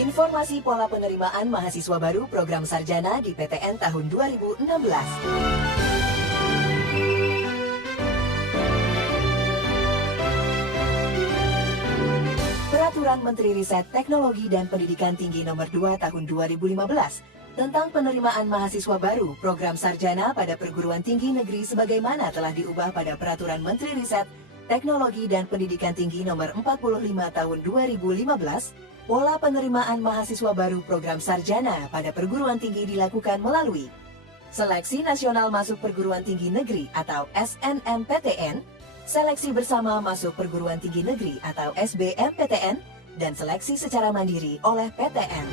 Informasi pola penerimaan mahasiswa baru program sarjana di PTN tahun 2016. Peraturan Menteri Riset Teknologi dan Pendidikan Tinggi Nomor 2 Tahun 2015 tentang penerimaan mahasiswa baru program sarjana pada perguruan tinggi negeri sebagaimana telah diubah pada Peraturan Menteri Riset Teknologi dan Pendidikan Tinggi Nomor 45 Tahun 2015, pola penerimaan mahasiswa baru program sarjana pada perguruan tinggi dilakukan melalui Seleksi Nasional Masuk Perguruan Tinggi Negeri atau SNMPTN, Seleksi Bersama Masuk Perguruan Tinggi Negeri atau SBMPTN, dan seleksi secara mandiri oleh PTN.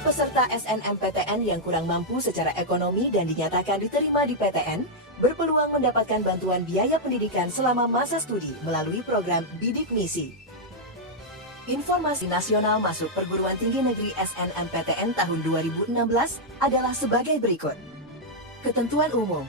Peserta SNMPTN yang kurang mampu secara ekonomi dan dinyatakan diterima di PTN berpeluang mendapatkan bantuan biaya pendidikan selama masa studi melalui program Bidik Misi. Informasi nasional masuk perguruan tinggi negeri SNMPTN tahun 2016 adalah sebagai berikut. Ketentuan umum.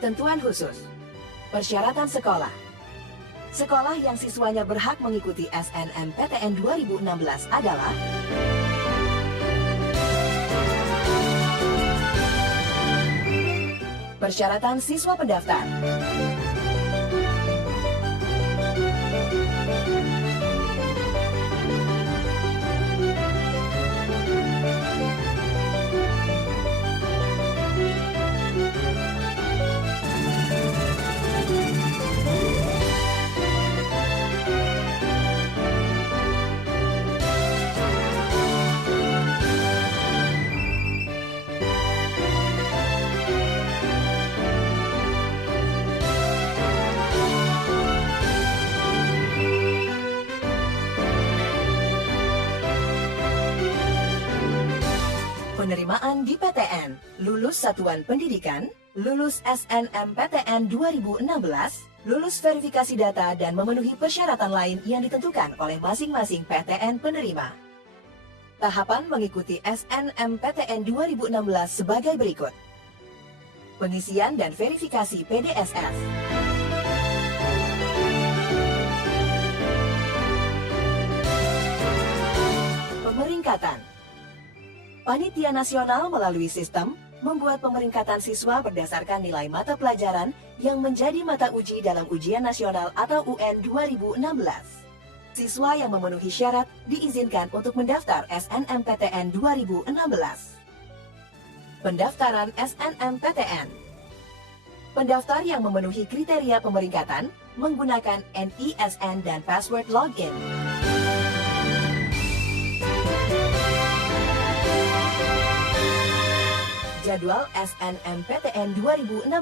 Ketentuan khusus. Persyaratan sekolah. Sekolah yang siswanya berhak mengikuti SNMPTN 2016 adalah persyaratan siswa pendaftar. Penerimaan di PTN, lulus satuan pendidikan, lulus SNMPTN 2016, lulus verifikasi data dan memenuhi persyaratan lain yang ditentukan oleh masing-masing PTN penerima. Tahapan mengikuti SNMPTN 2016 sebagai berikut. Pengisian dan verifikasi PDSS. Pemeringkatan. Panitia Nasional melalui sistem membuat pemeringkatan siswa berdasarkan nilai mata pelajaran yang menjadi mata uji dalam ujian nasional atau UN 2016. Siswa yang memenuhi syarat diizinkan untuk mendaftar SNMPTN 2016. Pendaftaran SNMPTN. Pendaftar yang memenuhi kriteria pemeringkatan menggunakan NISN dan password login. Jadwal SNMPTN 2016.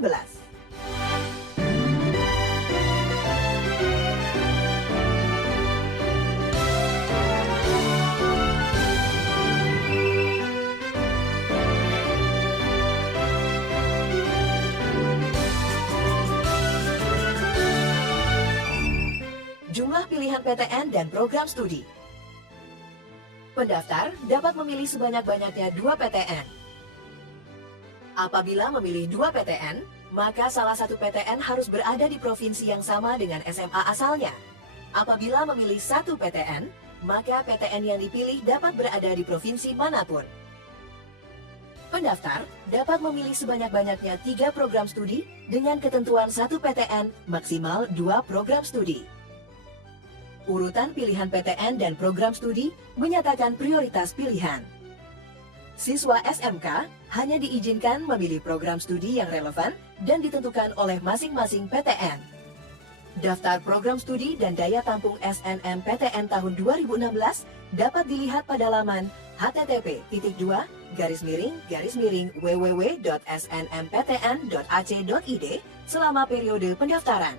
pilihan PTN dan program studi. Pendaftar dapat memilih sebanyak-banyaknya 2 PTN. Apabila memilih 2 PTN, maka salah satu PTN harus berada di provinsi yang sama dengan SMA asalnya. Apabila memilih 1 PTN, maka PTN yang dipilih dapat berada di provinsi manapun. Pendaftar dapat memilih sebanyak-banyaknya 3 program studi dengan ketentuan 1 PTN maksimal 2 program studi. Urutan pilihan PTN dan program studi menyatakan prioritas pilihan. Siswa SMK hanya diizinkan memilih program studi yang relevan dan ditentukan oleh masing-masing PTN. Daftar program studi dan daya tampung SNMPTN tahun 2016 dapat dilihat pada laman http://www.snmptn.ac.id selama periode pendaftaran.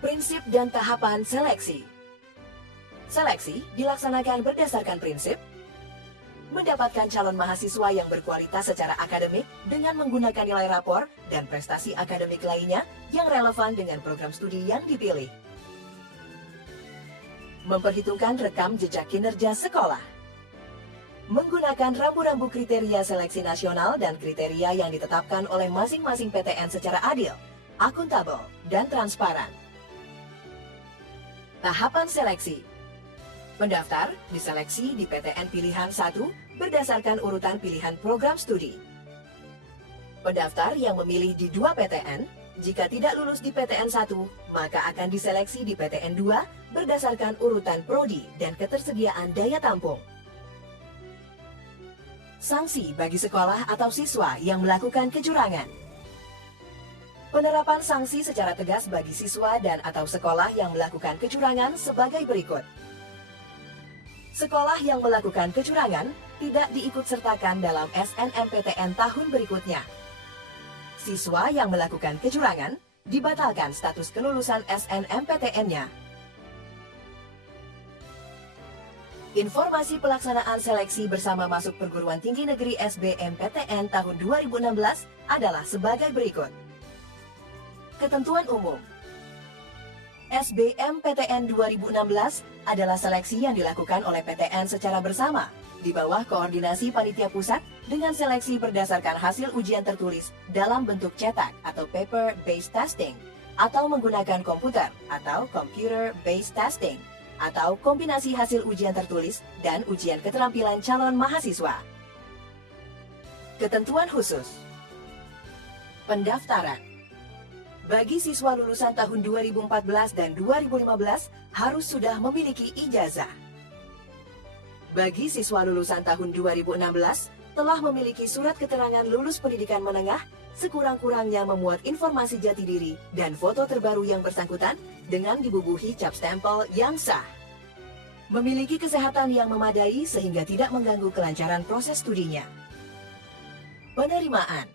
Prinsip dan tahapan seleksi. Seleksi dilaksanakan berdasarkan prinsip mendapatkan calon mahasiswa yang berkualitas secara akademik dengan menggunakan nilai rapor dan prestasi akademik lainnya yang relevan dengan program studi yang dipilih. Memperhitungkan rekam jejak kinerja sekolah. Menggunakan rambu-rambu kriteria seleksi nasional dan kriteria yang ditetapkan oleh masing-masing PTN secara adil, akuntabel, dan transparan. Tahapan seleksi. Pendaftar diseleksi di PTN pilihan 1 berdasarkan urutan pilihan program studi. Pendaftar yang memilih di 2 PTN, jika tidak lulus di PTN 1, maka akan diseleksi di PTN 2 berdasarkan urutan prodi dan ketersediaan daya tampung. Sanksi bagi sekolah atau siswa yang melakukan kecurangan. Penerapan sanksi secara tegas bagi siswa dan atau sekolah yang melakukan kecurangan sebagai berikut. Sekolah yang melakukan kecurangan tidak diikutsertakan dalam SNMPTN tahun berikutnya. Siswa yang melakukan kecurangan dibatalkan status kelulusan SNMPTN-nya. Informasi pelaksanaan seleksi bersama masuk perguruan tinggi negeri SBMPTN tahun 2016 adalah sebagai berikut. Ketentuan umum. SBMPTN 2016 adalah seleksi yang dilakukan oleh PTN secara bersama di bawah koordinasi panitia pusat dengan seleksi berdasarkan hasil ujian tertulis dalam bentuk cetak atau paper-based testing atau menggunakan komputer atau computer-based testing atau kombinasi hasil ujian tertulis dan ujian keterampilan calon mahasiswa. Ketentuan khusus. Pendaftaran. Bagi siswa lulusan tahun 2014 dan 2015 harus sudah memiliki ijazah. Bagi siswa lulusan tahun 2016 telah memiliki surat keterangan lulus pendidikan menengah, sekurang-kurangnya memuat informasi jati diri dan foto terbaru yang bersangkutan dengan dibubuhi cap stempel yang sah. Memiliki kesehatan yang memadai sehingga tidak mengganggu kelancaran proses studinya. Penerimaan.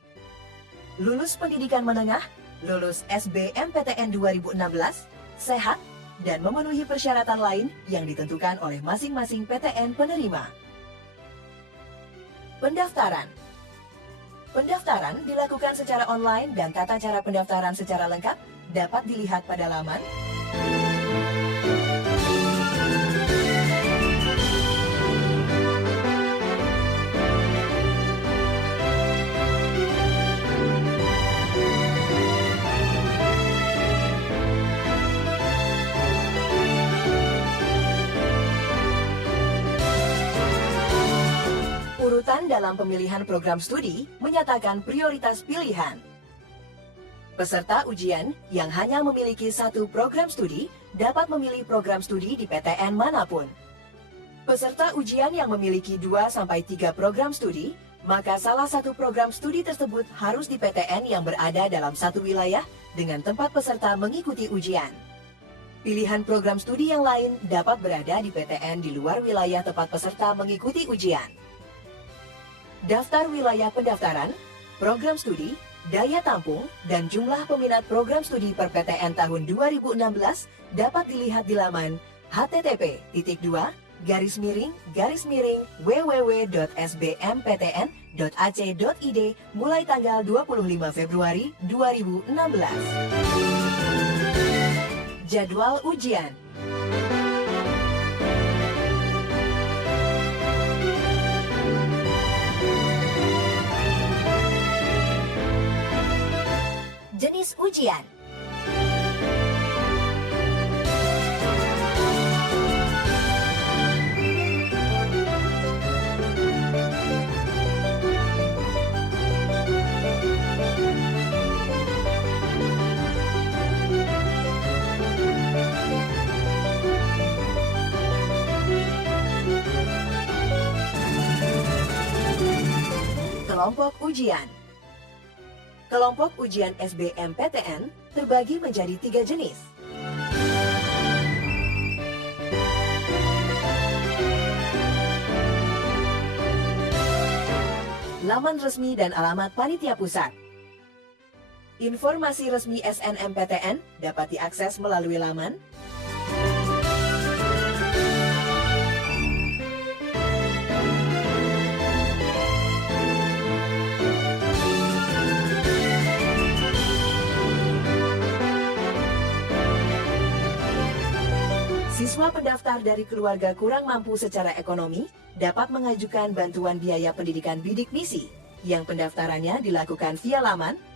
Lulus pendidikan menengah, lulus SBMPTN 2016, sehat, dan memenuhi persyaratan lain yang ditentukan oleh masing-masing PTN penerima. Pendaftaran. Pendaftaran dilakukan secara online dan tata cara pendaftaran secara lengkap dapat dilihat pada laman urutan dalam pemilihan program studi menyatakan prioritas pilihan. Peserta ujian yang hanya memiliki 1 program studi dapat memilih program studi di PTN manapun. Peserta ujian yang memiliki 2-3 program studi, maka salah satu program studi tersebut harus di PTN yang berada dalam satu wilayah dengan tempat peserta mengikuti ujian. Pilihan program studi yang lain dapat berada di PTN di luar wilayah tempat peserta mengikuti ujian. Daftar wilayah pendaftaran, program studi, daya tampung, dan jumlah peminat program studi per PTN tahun 2016 dapat dilihat di laman http://www.sbmptn.ac.id mulai tanggal 25 Februari 2016. Jadwal ujian. Jenis ujian. Kelompok ujian. Kelompok ujian SBMPTN terbagi menjadi 3 jenis. Laman resmi dan alamat panitia pusat. Informasi resmi SNMPTN dapat diakses melalui laman siswa pendaftar dari keluarga kurang mampu secara ekonomi dapat mengajukan bantuan biaya pendidikan bidik misi yang pendaftarannya dilakukan via laman